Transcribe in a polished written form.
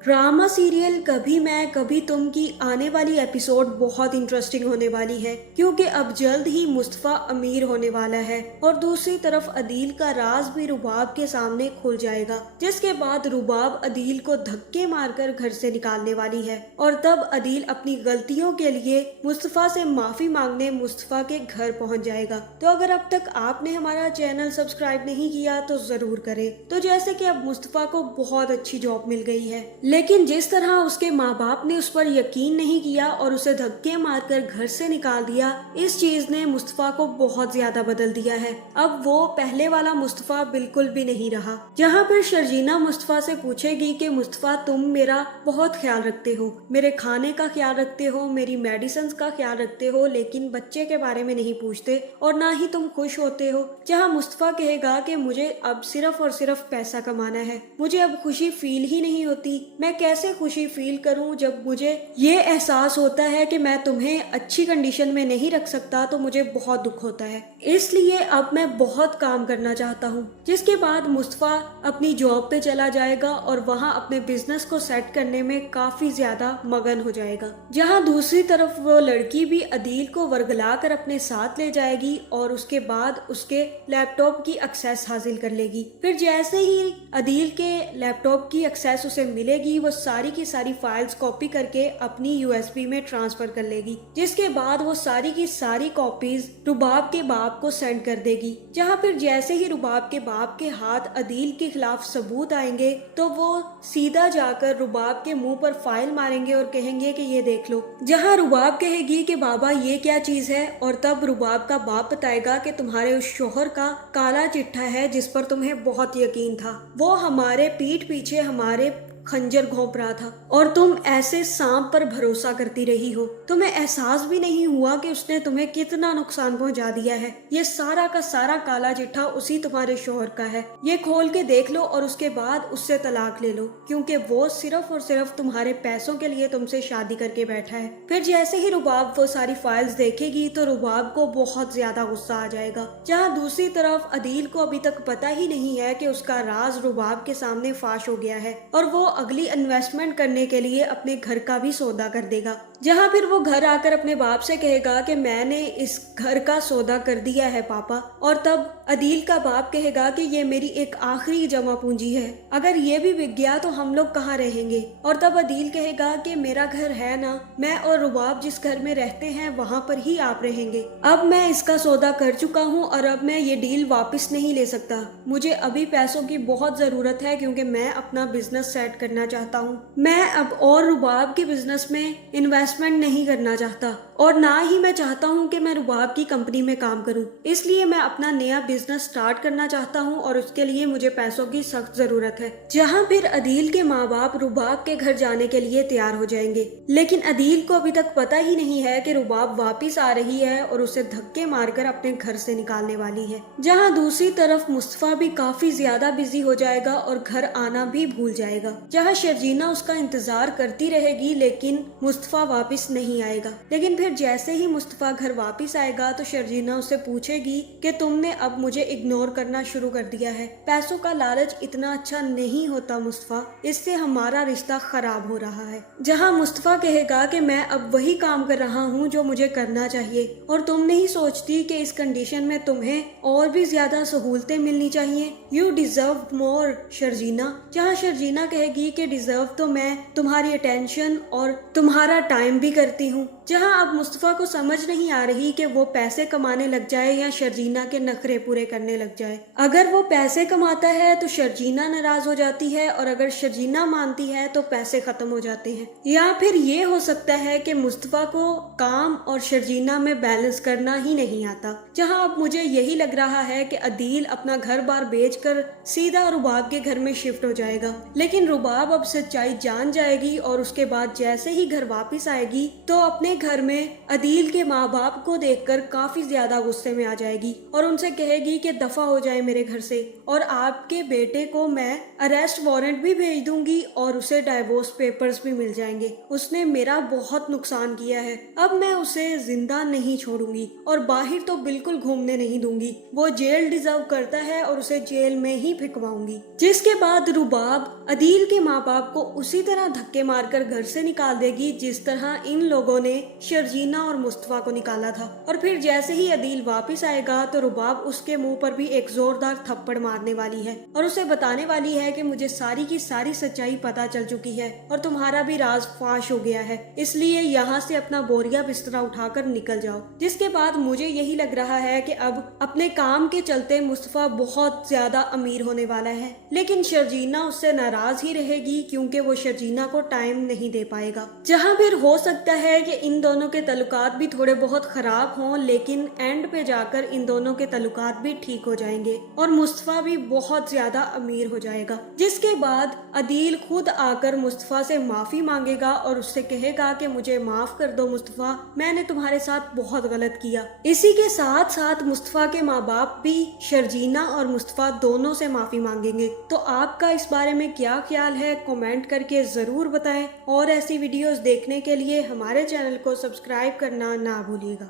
Drama serial कभी मैं कभी तुम की आने वाली एपिसोड बहुत इंटरेस्टिंग होने वाली है, क्योंकि अब जल्द ही मुस्तफा अमीर होने वाला है और दूसरी तरफ अदील का राज भी रुबाब के सामने खुल जाएगा, जिसके बाद रुबाब अदील को धक्के मारकर घर से निकालने वाली है और तब अदील अपनी गलतियों के लिए मुस्तफा से माफी मांगने मुस्तफा के घर पहुंच जाएगा। तो अगर अब तक आपने हमारा चैनल सब्सक्राइब नहीं किया तो जरूर करें। तो जैसे कि अब मुस्तफा को बहुत अच्छी जॉब मिल गई है, लेकिन जिस तरह उसके माँ बाप ने उस पर यकीन नहीं किया और उसे धक्के मारकर घर से निकाल दिया, इस चीज ने मुस्तफा को बहुत ज्यादा बदल दिया है। अब वो पहले वाला मुस्तफा बिल्कुल भी नहीं रहा। जहाँ पर शर्जीना मुस्तफा से पूछेगी कि मुस्तफा तुम मेरा बहुत ख्याल रखते हो, मेरे खाने का ख्याल रखते हो, मेरी मेडिसिन का ख्याल रखते हो, लेकिन बच्चे के बारे में नहीं पूछते और ना ही तुम खुश होते हो। जहाँ मुस्तफा कहेगा कि मुझे अब सिर्फ और सिर्फ पैसा कमाना है, मुझे अब खुशी फील ही नहीं होती, मैं कैसे खुशी फील करूं जब मुझे ये एहसास होता है कि मैं तुम्हें अच्छी कंडीशन में नहीं रख सकता, तो मुझे बहुत दुख होता है, इसलिए अब मैं बहुत काम करना चाहता हूं। जिसके बाद मुस्तफा अपनी जॉब पे चला जाएगा और वहां अपने बिजनेस को सेट करने में काफी ज्यादा मगन हो जाएगा। जहां दूसरी तरफ वो लड़की भी अदील को वर्गला कर अपने साथ ले जाएगी और उसके बाद उसके लैपटॉप की एक्सेस हासिल कर लेगी। फिर जैसे ही अदील के लैपटॉप की एक्सेस उसे मिलेगी, वो सारी की सारी फाइल्स कॉपी करके अपनी यूएसबी में ट्रांसफर कर लेगी, जिसके बाद वो सारी की सारी कॉपीज रुबाब के बाप को सेंड कर देगी। जहां फिर जैसे ही रुबाब के बाप के हाथ अदील के खिलाफ सबूत आएंगे तो वो सीधा जाकर रुबाब के मुंह पर फाइल मारेंगे और कहेंगे कि ये देख लो। जहां रुबाब कहेगी कि बाबा ये क्या चीज है, और तब रुबाब का बाप बताएगा कि तुम्हारे उस शोहर का काला चिट्ठा है जिस पर तुम्हें बहुत यकीन था, वो हमारे पीठ पीछे हमारे खंजर घोंप रहा था और तुम ऐसे सांप पर भरोसा करती रही हो। तुम्हें एहसास भी नहीं हुआ कि उसने तुम्हें कितना नुकसान पहुंचा दिया है। ये सारा का सारा काला चिट्ठा उसी तुम्हारे शोहर का है, ये खोल के देख लो और उसके बाद उससे तलाक ले लो, क्योंकि वो सिर्फ और सिर्फ तुम्हारे पैसों के लिए तुमसे शादी करके बैठा है। फिर जैसे ही रुबाब वो सारी फाइल्स देखेगी तो रुबाब को बहुत ज्यादा गुस्सा आ जाएगा। जहाँ दूसरी तरफ अदील को अभी तक पता ही नहीं है कि उसका राज रुबाब के सामने फाश हो गया है और वो अगली इन्वेस्टमेंट करने के लिए अपने घर का भी सौदा कर देगा। जहाँ फिर वो घर आकर अपने बाप से कहेगा कि मैंने इस घर का सौदा कर दिया है पापा, और तब अदील का बाप कहेगा कि ये मेरी एक आखिरी जमा पूंजी है, अगर ये भी बिक गया तो हम लोग कहाँ रहेंगे। और तब अदील कहेगा कि मेरा घर है ना, मैं और रुबाब जिस घर में रहते हैं वहाँ पर ही आप रहेंगे। अब मैं इसका सौदा कर चुका हूँ और अब मैं ये डील वापस नहीं ले सकता, मुझे अभी पैसों की बहुत जरूरत है क्योंकि मैं अपना बिजनेस सेट करना चाहता हूँ। मैं अब और रुबाब के बिजनेस में इन्वेस्टमेंट नहीं करना चाहता और ना ही मैं चाहता हूँ कि मैं रुबाब की कंपनी में काम करूँ, इसलिए मैं अपना नया बिजनेस स्टार्ट करना चाहता हूँ और उसके लिए मुझे पैसों की सख्त जरूरत है। जहाँ फिर अदील के माँ बाप रुबाब के घर जाने के लिए तैयार हो जाएंगे, लेकिन अदील को अभी तक पता ही नहीं है कि रुबाब वापिस आ रही है और उसे धक्के मारकर अपने घर से निकालने वाली है। जहाँ दूसरी तरफ मुस्तफा भी काफी ज्यादा बिजी हो जाएगा और घर आना भी भूल जाएगा। जहाँ शर्जीना उसका इंतजार करती रहेगी लेकिन मुस्तफा वापस नहीं आएगा। लेकिन फिर जैसे ही मुस्तफा घर वापस आएगा तो शर्जीना उससे पूछेगी कि तुमने अब मुझे इग्नोर करना शुरू कर दिया है, पैसों का लालच इतना अच्छा नहीं होता मुस्तफा, इससे हमारा रिश्ता खराब हो रहा है। जहाँ मुस्तफा कहेगा कि मैं अब वही काम कर रहा हूँ जो मुझे करना चाहिए और तुम नहीं सोचती कि इस कंडीशन में तुम्हें और भी ज्यादा सहूलतें मिलनी चाहिए, यू डिजर्व मोर शर्जीना। जहाँ शर्जीना कहेगी कि डिजर्व तो मैं तुम्हारी अटेंशन और तुम्हारा टाइम भी करती हूँ। जहाँ अब मुस्तफा को समझ नहीं आ रही कि वो पैसे कमाने लग जाए या शर्जीना के नखरे पूरे करने लग जाए। अगर वो पैसे कमाता है तो शर्जीना नाराज हो जाती है और अगर शर्जीना मानती है तो पैसे खत्म हो जाते हैं। या फिर ये हो सकता है कि मुस्तफा को काम और शर्जीना में बैलेंस करना ही नहीं आता। जहाँ अब मुझे यही लग रहा है कि अदील अपना घर बार बेचकर सीधा रुबाब के घर में शिफ्ट हो जाएगा, लेकिन रुबाब अब सच्चाई जान जाएगी और उसके बाद जैसे ही घर वापस आएगा آئے گی تو अपने घर में अदील के माँ बाप को देखकर काफी ज्यादा गुस्से में आ जाएगी और उनसे कहेगी कि दफा हो जाए मेरे घर से, और आपके बेटे को मैं अरेस्ट वारंट भी भेज दूंगी और उसे डाइवोर्स पेपर्स भी मिल जाएंगे। उसने मेरा बहुत नुकसान किया है, अब मैं उसे जिंदा नहीं छोड़ूंगी और बाहर तो बिल्कुल घूमने नहीं दूंगी। वो जेल डिजर्व करता है और उसे जेल में ही फिकवाऊंगी। जिसके बाद रुबाब अदील के माँ बाप को उसी तरह धक्के मारकर घर से निकाल देगी जिस तरह इन लोगों ने शर्जीना और मुस्तफा को निकाला था। और फिर जैसे ही अदील वापस आएगा तो रुबाब उसके मुंह पर भी एक जोरदार थप्पड़ मारने वाली है और उसे बताने वाली है कि मुझे सारी की सारी सच्चाई पता चल चुकी है और तुम्हारा भी राज फाश हो गया है, इसलिए यहाँ से अपना बोरिया बिस्तरा उठाकर निकल जाओ। जिसके बाद मुझे यही लग रहा है कि अब अपने काम के चलते मुस्तफा बहुत ज्यादा अमीर होने वाला है, लेकिन शर्जीना उससे नाराज ही रहेगी क्योंकि वो शर्जीना को टाइम नहीं दे पाएगा। जहाँ फिर हो सकता है कि इन दोनों के तल्लुकात भी थोड़े बहुत खराब हों, लेकिन एंड पे जाकर इन दोनों के तल्लुकात भी ठीक हो जाएंगे और मुस्तफा भी बहुत ज्यादा अमीर हो जाएगा। जिसके बाद अदील खुद आकर मुस्तफा से माफी मांगेगा और उससे कहेगा कि मुझे माफ कर दो मुस्तफा, मैंने तुम्हारे साथ बहुत गलत किया। इसी के साथ साथ मुस्तफा के माँ बाप भी शर्जीना और मुस्तफा दोनों से माफी मांगेंगे। तो आपका इस बारे में क्या ख्याल है, कमेंट करके जरूर बताएं और ऐसी वीडियोस देखने के लिए हमारे चैनल को सब्सक्राइब करना ना भूलिएगा।